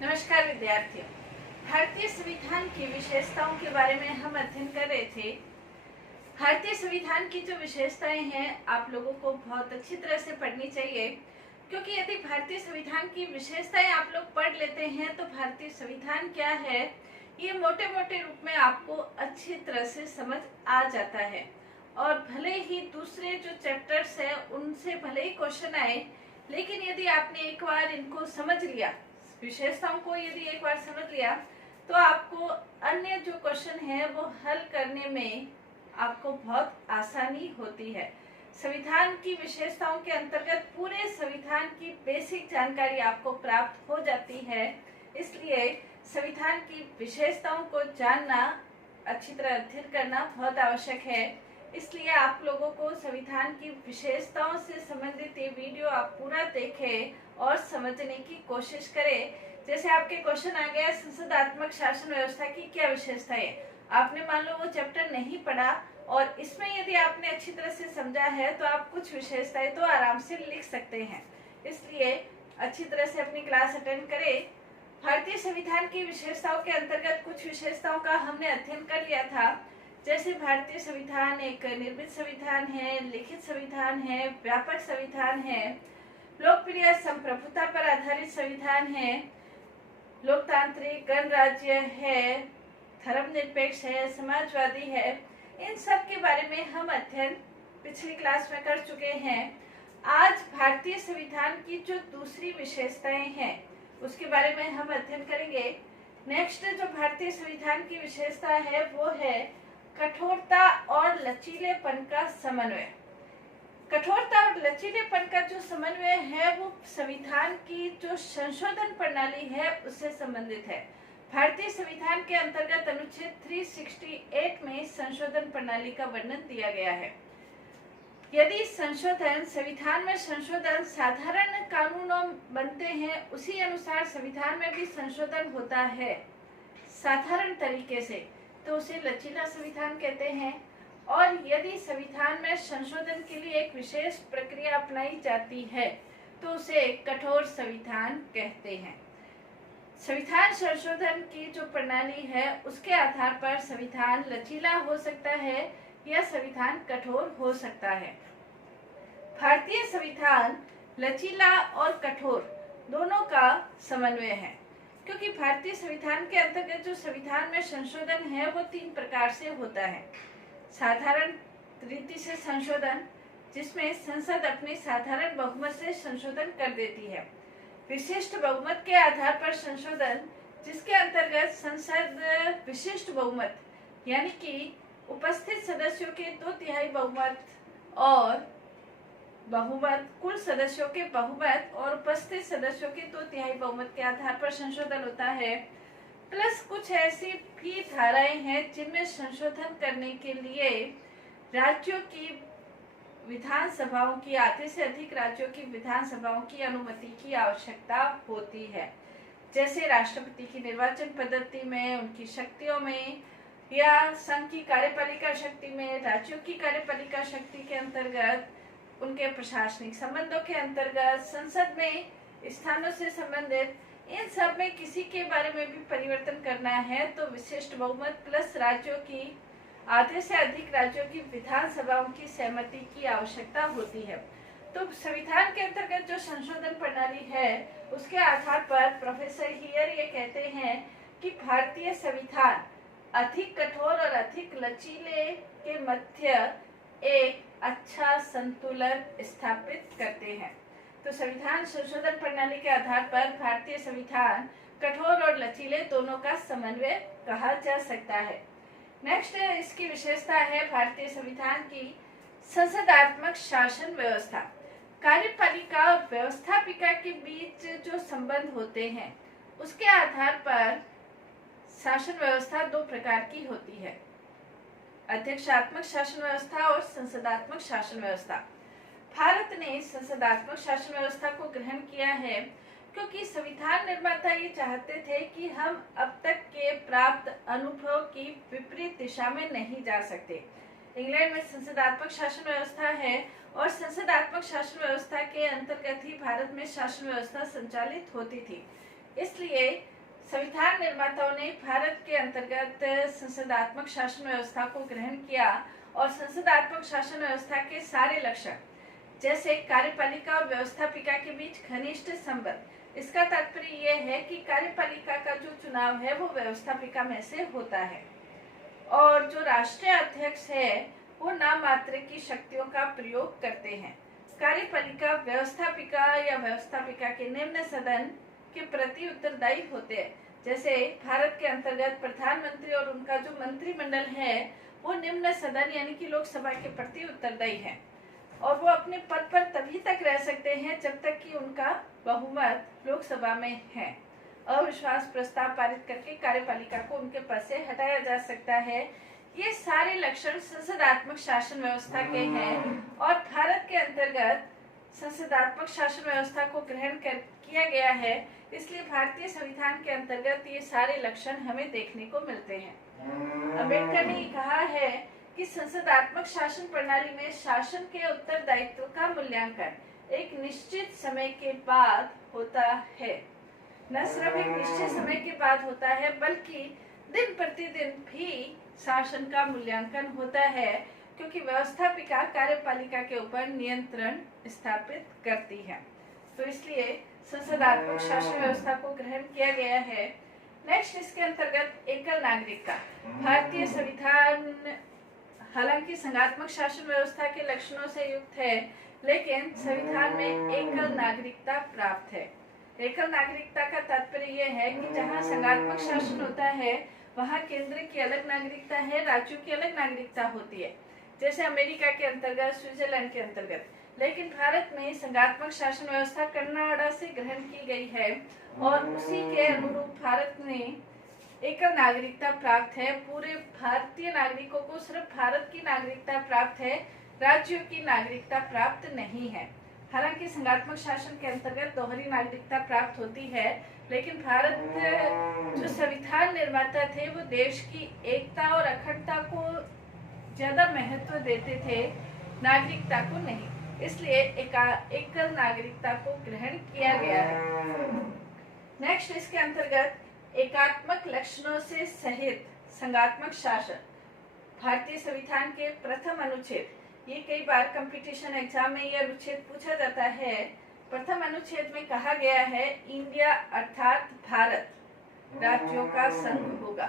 नमस्कार विद्यार्थियों। भारतीय संविधान की विशेषताओं के बारे में हम अध्ययन कर रहे थे। भारतीय संविधान की जो विशेषताएं हैं आप लोगों को बहुत अच्छी तरह से पढ़नी चाहिए, क्योंकि यदि भारतीय संविधान की विशेषताएं आप लोग पढ़ लेते हैं तो भारतीय संविधान क्या है ये मोटे मोटे रूप में आपको अच्छी तरह से समझ आ जाता है। और भले ही दूसरे जो चैप्टर्स हैं उनसे भले ही क्वेश्चन आए, लेकिन यदि आपने एक बार इनको समझ लिया, विशेषताओं को यदि एक बार समझ लिया, तो आपको अन्य जो क्वेश्चन है वो हल करने में आपको बहुत आसानी होती है। संविधान की विशेषताओं के अंतर्गत पूरे संविधान की बेसिक जानकारी आपको प्राप्त हो जाती है। इसलिए संविधान की विशेषताओं को जानना, अच्छी तरह अध्ययन करना बहुत आवश्यक है। इसलिए आप लोगों को संविधान की विशेषताओं से संबंधित ये वीडियो आप पूरा देखें और समझने की कोशिश करें। जैसे आपके क्वेश्चन आ गया, संसदात्मक शासन व्यवस्था की क्या विशेषता है। आपने मान लो वो चैप्टर नहीं पढ़ा और इसमें यदि आपने अच्छी तरह से समझा है तो आप कुछ विशेषताएं तो आराम से लिख सकते हैं। इसलिए अच्छी तरह से अपनी क्लास अटेंड करें। भारतीय संविधान की विशेषताओं के अंतर्गत कुछ विशेषताओं का हमने अध्ययन कर लिया था। जैसे भारतीय संविधान एक निर्मित संविधान है, लिखित संविधान है, व्यापक संविधान है, लोकप्रिय संप्रभुता पर आधारित संविधान है, लोकतांत्रिक गणराज्य है, धर्मनिरपेक्ष है, समाजवादी है। इन सब के बारे में हम अध्ययन पिछली क्लास में कर चुके हैं। आज भारतीय संविधान की जो दूसरी विशेषताएं हैं उसके बारे में हम अध्ययन करेंगे। नेक्स्ट जो भारतीय संविधान की विशेषता है वो है कठोरता और लचीलेपन का समन्वय। कठोरता और लचीलेपन का जो समन्वय है वो संविधान की जो संशोधन प्रणाली है उससे संबंधित है। भारतीय संविधान के अंतर्गत अनुच्छेद 368 में संशोधन प्रणाली का वर्णन दिया गया है। यदि संविधान में संशोधन साधारण कानूनों बनते हैं, उसी अनुसार संविधान में भी संशोधन होता है साधारण तरीके से, तो उसे लचीला संविधान कहते हैं। और यदि संविधान में संशोधन के लिए एक विशेष प्रक्रिया अपनाई जाती है तो उसे कठोर संविधान कहते हैं। संविधान संशोधन की जो प्रणाली है उसके आधार पर संविधान लचीला हो सकता है या संविधान कठोर हो सकता है। भारतीय संविधान लचीला और कठोर दोनों का समन्वय है, क्योंकि भारतीय संविधान के अंतर्गत जो संविधान में संशोधन है वो 3 प्रकार से होता है। साधारण रीति से संशोधन, जिसमें संसद अपने साधारण बहुमत से संशोधन कर देती है। विशिष्ट बहुमत के आधार पर संशोधन, जिसके अंतर्गत संसद विशिष्ट बहुमत यानी कि उपस्थित सदस्यों के 2/3 बहुमत और बहुमत, कुल सदस्यों के बहुमत और उपस्थित सदस्यों के 2/3 बहुमत के आधार पर संशोधन होता है। प्लस कुछ ऐसी भी धाराएं हैं जिनमें संशोधन करने के लिए राज्यों की विधानसभाओं की, आधे से अधिक राज्यों की विधानसभाओं की अनुमति की आवश्यकता होती है। जैसे राष्ट्रपति की निर्वाचन पद्धति में, उनकी शक्तियों में, या संघ की कार्यपालिका शक्ति में, राज्यों की कार्यपालिका शक्ति के अंतर्गत, उनके प्रशासनिक संबंधों के अंतर्गत, संसद में स्थानों से संबंधित, इन सब में किसी के बारे में भी परिवर्तन करना है तो विशिष्ट बहुमत प्लस राज्यों की, आधे से अधिक राज्यों की विधानसभाओं की सहमति की आवश्यकता होती है। तो संविधान के अंतर्गत जो संशोधन प्रणाली है उसके आधार पर प्रोफेसर हियर ये कहते हैं कि भारतीय संविधान अधिक कठोर और अधिक लचीले के मध्य एक अच्छा संतुलन स्थापित करते हैं। तो संविधान संशोधन प्रणाली के आधार पर भारतीय संविधान कठोर और लचीले दोनों का समन्वय कहा जा सकता है। नेक्स्ट इसकी विशेषता है भारतीय संविधान की संसदात्मक शासन व्यवस्था। कार्यपालिका और व्यवस्थापिका के बीच जो संबंध होते हैं उसके आधार पर शासन व्यवस्था 2 प्रकार की होती है, अध्यक्षात्मक शासन व्यवस्था और संसदात्मक शासन व्यवस्था। भारत ने संसदात्मक शासन व्यवस्था को ग्रहण किया है क्योंकि संविधान निर्माता ये चाहते थे कि हम अब तक के प्राप्त अनुभव की विपरीत दिशा में नहीं जा सकते। इंग्लैंड में संसदात्मक शासन व्यवस्था है और संसदात्मक शासन व्यवस्था के अंतर्गत ही भारत में शासन व्यवस्था संचालित होती थी। इसलिए संविधान निर्माताओं ने भारत के अंतर्गत संसदात्मक शासन व्यवस्था को ग्रहण किया और संसदात्मक शासन व्यवस्था के सारे लक्षण जैसे कार्यपालिका और व्यवस्थापिका के बीच घनिष्ठ संबंध, इसका तात्पर्य यह है कि कार्यपालिका का जो चुनाव है वो व्यवस्थापिका में से होता है और जो राष्ट्रीय अध्यक्ष है वो नाम मात्र की शक्तियों का प्रयोग करते हैं। कार्यपालिका व्यवस्थापिका या व्यवस्थापिका के निम्न सदन के प्रति उत्तरदायी होते हैं। जैसे भारत के अंतर्गत प्रधानमंत्री और उनका जो मंत्रिमंडल है वो निम्न सदन यानी कि लोकसभा के प्रति उत्तरदायी है और वो अपने पद पर तभी तक रह सकते हैं जब तक कि उनका बहुमत लोकसभा में है। अविश्वास प्रस्ताव पारित करके कार्यपालिका को उनके पद से हटाया जा सकता है। ये सारे लक्षण संसदात्मक शासन व्यवस्था के हैं और भारत के अंतर्गत संसदात्मक शासन व्यवस्था को ग्रहण किया गया है, इसलिए भारतीय संविधान के अंतर्गत ये सारे लक्षण हमें देखने को मिलते हैं। अम्बेडकर ने कहा है कि संसदात्मक शासन प्रणाली में शासन के उत्तरदायित्व का मूल्यांकन एक निश्चित समय के बाद होता है। न सिर्फ एक निश्चित समय के बाद होता है बल्कि दिन प्रतिदिन भी शासन का मूल्यांकन होता है, क्योंकि व्यवस्थापिका कार्यपालिका के ऊपर नियंत्रण स्थापित करती है। तो इसलिए संसदात्मक शासन व्यवस्था को ग्रहण किया गया है। नेक्स्ट, इसके अंतर्गत एकल नागरिकता। भारतीय संविधान हालांकि संघात्मक शासन व्यवस्था के लक्षणों से युक्त है, लेकिन संविधान में एकल नागरिकता प्राप्त है। एकल नागरिकता का तात्पर्य यह है कि जहां संघात्मक शासन होता है वहां केंद्र की अलग नागरिकता है, राज्यों की अलग नागरिकता होती है, जैसे अमेरिका के अंतर्गत, स्विट्जरलैंड के अंतर्गत। लेकिन भारत में संघात्मक शासन व्यवस्था कनाडा से ग्रहण की गई है और उसी के अनुरूप भारत में एकल नागरिकता प्राप्त है। पूरे भारतीय नागरिकों को सिर्फ भारत की नागरिकता प्राप्त है, राज्यों की नागरिकता प्राप्त नहीं है। हालांकि संघात्मक शासन के अंतर्गत दोहरी नागरिकता प्राप्त होती है, लेकिन भारत जो संविधान निर्माता थे वो देश की एकता और अखंडता को ज्यादा महत्व देते थे, नागरिकता को नहीं, इसलिए एकल नागरिकता को ग्रहण किया गया है। नेक्स्ट, इसके अंतर्गत एकात्मक लक्षणों से सहित संघात्मक शासन। भारतीय संविधान के प्रथम अनुच्छेद, ये कई बार कंपटीशन एग्जाम में यह अनुच्छेद पूछा जाता है। प्रथम अनुच्छेद में कहा गया है इंडिया अर्थात भारत राज्यों का संघ होगा।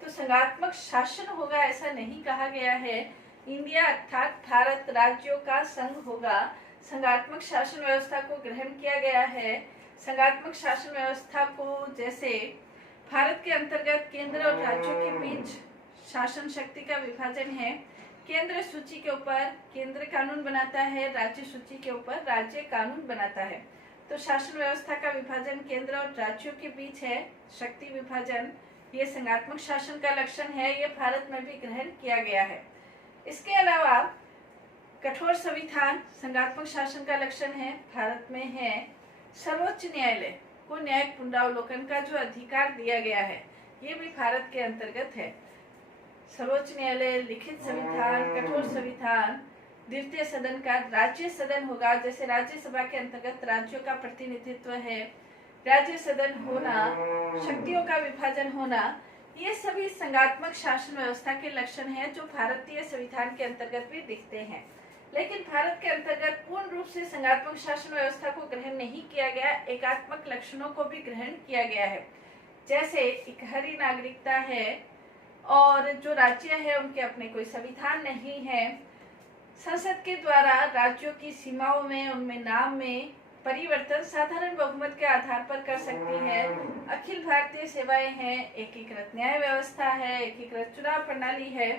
तो संघात्मक शासन होगा ऐसा नहीं कहा गया है, इंडिया अर्थात भारत राज्यों का संघ होगा। संघात्मक शासन व्यवस्था को ग्रहण किया गया है। संघात्मक शासन व्यवस्था को जैसे भारत के अंतर्गत केंद्र और राज्यों के बीच शासन शक्ति का विभाजन है। केंद्र सूची के ऊपर केंद्र कानून बनाता है, राज्य सूची के ऊपर राज्य कानून बनाता है। तो शासन व्यवस्था का विभाजन केंद्र और राज्यों के बीच है, शक्ति विभाजन। ये संघात्मक शासन का लक्षण है, ये भारत में भी ग्रहण किया गया है। इसके अलावा कठोर संविधान संघात्मक शासन का लक्षण है, भारत में है। सर्वोच्च न्यायालय को न्यायिक पुनरावलोकन का जो अधिकार दिया गया है, ये भी भारत के अंतर्गत है। सर्वोच्च न्यायालय, लिखित संविधान, कठोर संविधान, द्वितीय सदन का राज्य सदन होगा, जैसे राज्यसभा के अंतर्गत राज्यों का प्रतिनिधित्व है, राज्य सदन होना, शक्तियों का विभाजन होना, ये सभी संघात्मक शासन व्यवस्था के लक्षण हैं जो भारतीय संविधान के अंतर्गत भी दिखते हैं। लेकिन भारत के अंतर्गत पूर्ण रूप से संघात्मक शासन व्यवस्था को ग्रहण नहीं किया गया, एकात्मक लक्षणों को भी ग्रहण किया गया है। जैसे इकहरी नागरिकता है और जो राज्य है उनके अपने कोई संविधान नहीं है। संसद के द्वारा राज्यों की सीमाओं में, उनमें नाम में परिवर्तन साधारण बहुमत के आधार पर कर सकती है। अखिल भारतीय सेवाएं हैं, एकीकृत न्याय व्यवस्था है, एकीकृत चुनाव प्रणाली है।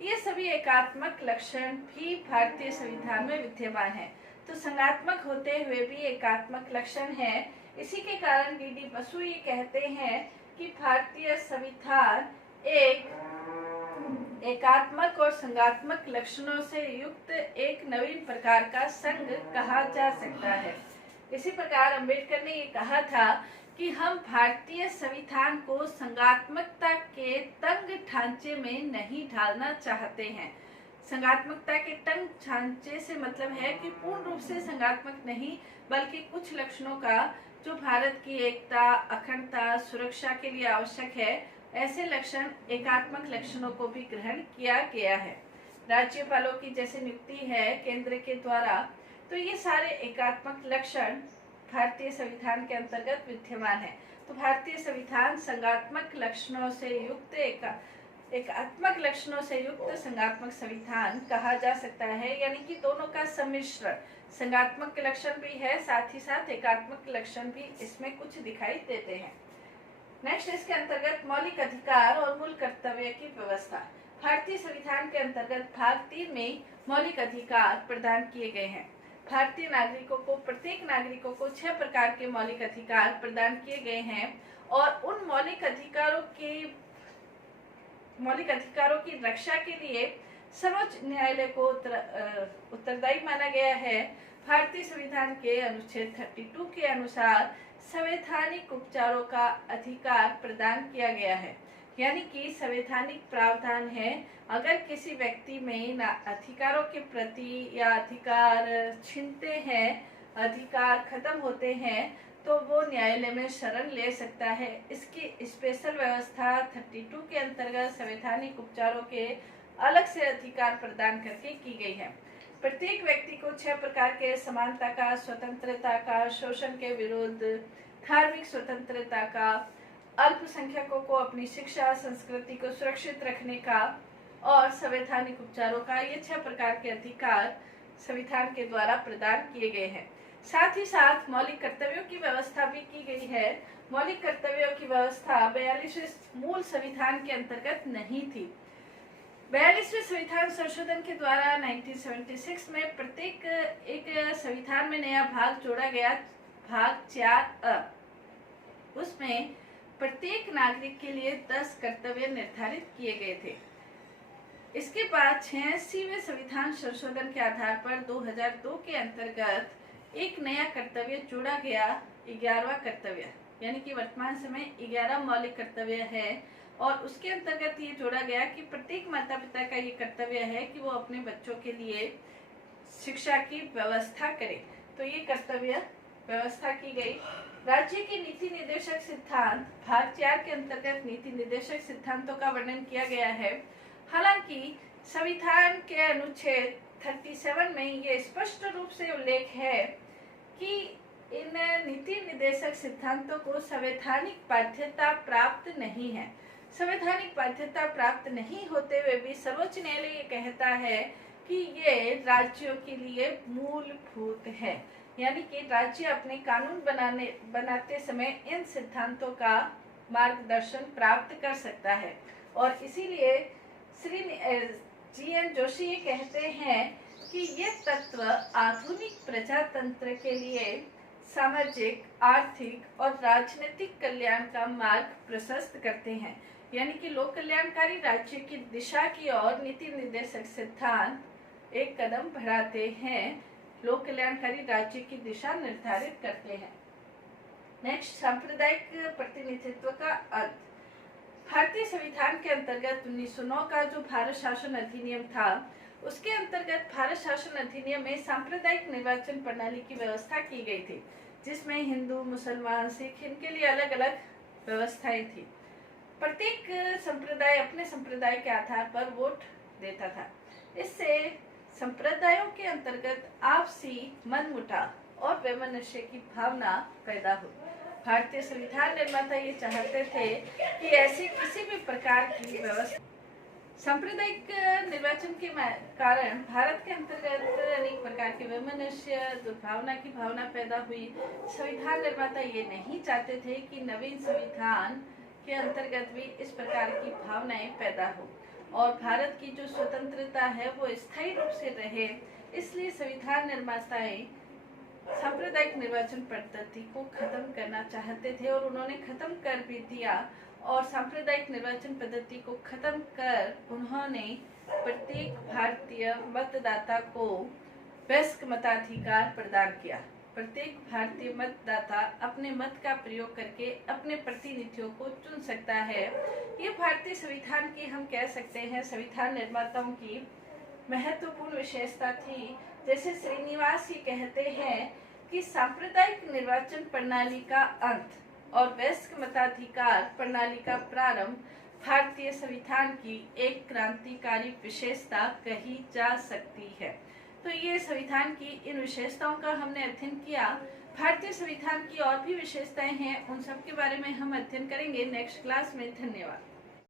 ये सभी एकात्मक लक्षण भी भारतीय संविधान में विद्यमान है। तो संघात्मक होते हुए भी एकात्मक लक्षण है। इसी के कारण डी.डी. बसु ये कहते हैं कि भारतीय संविधान एक एकात्मक और संघात्मक लक्षणों से युक्त एक नवीन प्रकार का संघ कहा जा सकता है। इसी प्रकार अंबेडकर ने ये कहा था कि हम भारतीय संविधान को संघात्मकता के तंग ढांचे में नहीं ढालना चाहते हैं। संघात्मकता के तंग ढांचे से मतलब है कि पूर्ण रूप से संघात्मक नहीं, बल्कि कुछ लक्षणों का जो भारत की एकता, अखंडता, सुरक्षा के लिए आवश्यक है, ऐसे लक्षण एकात्मक लक्षणों को भी ग्रहण किया गया है। राज्यपालों की जैसे नियुक्ति है केंद्र के द्वारा, तो ये सारे एकात्मक लक्षण भारतीय संविधान के अंतर्गत विद्यमान है। तो भारतीय संविधान संघात्मक लक्षणों से युक्त एकात्मक लक्षणों से युक्त संघात्मक संविधान कहा जा सकता है, यानी कि दोनों का सम्मिश्रण। संघात्मक लक्षण भी है, साथ ही साथ एकात्मक लक्षण भी इसमें कुछ दिखाई देते हैं। नेक्स्ट, इसके अंतर्गत मौलिक अधिकार और मूल कर्तव्य की व्यवस्था। भारतीय संविधान के अंतर्गत भाग 3 में मौलिक अधिकार प्रदान किए गए हैं। भारतीय नागरिकों को, प्रत्येक नागरिकों को 6 प्रकार के मौलिक अधिकार प्रदान किए गए हैं और उन मौलिक अधिकारों की रक्षा के लिए सर्वोच्च न्यायालय को उत्तरदायी माना गया है। भारतीय संविधान के अनुच्छेद 32 के अनुसार संवैधानिक उपचारों का अधिकार प्रदान किया गया है, यानी कि संवैधानिक प्रावधान है, अगर किसी व्यक्ति में अधिकारों के प्रति या अधिकार छीनते हैं, अधिकार खत्म होते हैं, तो वो न्यायालय में शरण ले सकता है। इसकी स्पेशल व्यवस्था 32 के अंतर्गत संवैधानिक उपचारों के अलग से अधिकार प्रदान करके की गई है। प्रत्येक व्यक्ति को 6 प्रकार के समानता का, स्वतंत्रता का, शोषण के विरुद्ध, धार्मिक स्वतंत्रता का, अल्पसंख्यकों को अपनी शिक्षा संस्कृति को सुरक्षित रखने का और संवैधानिक उपचारों का, ये 6 प्रकार के अधिकार संविधान के द्वारा प्रदान किए गए हैं। साथ ही साथ मौलिक कर्तव्यों की व्यवस्था भी की गई है। मौलिक कर्तव्यों की व्यवस्था 42वें मूल संविधान के अंतर्गत नहीं थी। 42वें संविधान संशोधन के द्वारा 1976 में प्रत्येक एक संविधान में नया भाग जोड़ा गया, भाग 4 उसमें प्रत्येक नागरिक के लिए 10 कर्तव्य निर्धारित किए गए थे। इसके बाद 86वें संविधान संशोधन के आधार पर 2002 के अंतर्गत एक नया कर्तव्य जोड़ा गया, 11वां कर्तव्य, यानी कि वर्तमान समय 11 मौलिक कर्तव्य है और उसके अंतर्गत ये जोड़ा गया कि प्रत्येक माता पिता का ये कर्तव्य है कि वो अपने बच्चों के लिए शिक्षा की व्यवस्था करे। तो ये कर्तव्य व्यवस्था की गई। राज्य के नीति निर्देशक सिद्धांत भाग 4 के अंतर्गत नीति निर्देशक सिद्धांतों का वर्णन किया गया है। हालांकि संविधान के अनुच्छेद 37 में ये स्पष्ट रूप से उल्लेख है कि इन नीति निर्देशक सिद्धांतों को संवैधानिक बाध्यता प्राप्त नहीं है। संवैधानिक बाध्यता प्राप्त नहीं होते हुए भी सर्वोच्च न्यायालय ये कहता है कि ये राज्यों के लिए मूलभूत है, यानी कि राज्य अपने कानून बनाते समय इन सिद्धांतों का मार्गदर्शन प्राप्त कर सकता है। और इसीलिए श्री GN जोशी ये कहते हैं कि ये तत्व आधुनिक प्रजातंत्र के लिए सामाजिक, आर्थिक और राजनीतिक कल्याण का मार्ग प्रशस्त करते हैं, यानी कि लोक कल्याणकारी राज्य की दिशा की ओर नीति निर्देशक सिद्धांत एक कदम बढ़ाते हैं, लोक कल्याणकारी राज्य की दिशा निर्धारित करते हैं। नेक्स्ट, सांप्रदायिक प्रतिनिधित्व का अर्थ। भारतीय संविधान के अंतर्गत 1909 का जो भारत शासन अधिनियम था, उसके अंतर्गत भारत शासन अधिनियम में सांप्रदायिक निर्वाचन प्रणाली की व्यवस्था की गई थी, जिसमें हिंदू, मुसलमान, सिख, इनके लिए अलग अलग व्यवस्थाएं थी। प्रत्येक संप्रदाय अपने संप्रदाय के आधार पर वोट देता था। इससे संप्रदायों के अंतर्गत आपसी मनमुटाव और वैमनस्य की भावना पैदा हुई। भारतीय संविधान निर्माता ये चाहते थे कि ऐसी किसी भी प्रकार की व्यवस्था सांप्रदायिक निर्वाचन के कारण भारत के अंतर्गत अनेक प्रकार के वैमनस्य, दुर्भावना की भावना पैदा हुई। संविधान निर्माता ये नहीं चाहते थे कि नवीन संविधान के अंतर्गत भी इस प्रकार की भावनाएं पैदा हो और भारत की जो स्वतंत्रता है वो स्थायी रूप से रहे। इसलिए संविधान निर्माताएं सांप्रदायिक निर्वाचन पद्धति को खत्म करना चाहते थे और उन्होंने खत्म कर भी दिया। और सांप्रदायिक निर्वाचन पद्धति को खत्म कर उन्होंने प्रत्येक भारतीय मतदाता को वयस्क मताधिकार प्रदान किया। प्रत्येक भारतीय मतदाता अपने मत का प्रयोग करके अपने प्रतिनिधियों को चुन सकता है। ये भारतीय संविधान की, हम कह सकते हैं, संविधान निर्माताओं की महत्वपूर्ण विशेषता थी। जैसे श्रीनिवास ही कहते हैं कि सांप्रदायिक निर्वाचन प्रणाली का अंत और वयस्क मताधिकार प्रणाली का प्रारंभ भारतीय संविधान की एक क्रांतिकारी विशेषता कही जा सकती है। तो ये संविधान की इन विशेषताओं का हमने अध्ययन किया। भारतीय संविधान की और भी विशेषताएं हैं, उन सब के बारे में हम अध्ययन करेंगे नेक्स्ट क्लास में। धन्यवाद।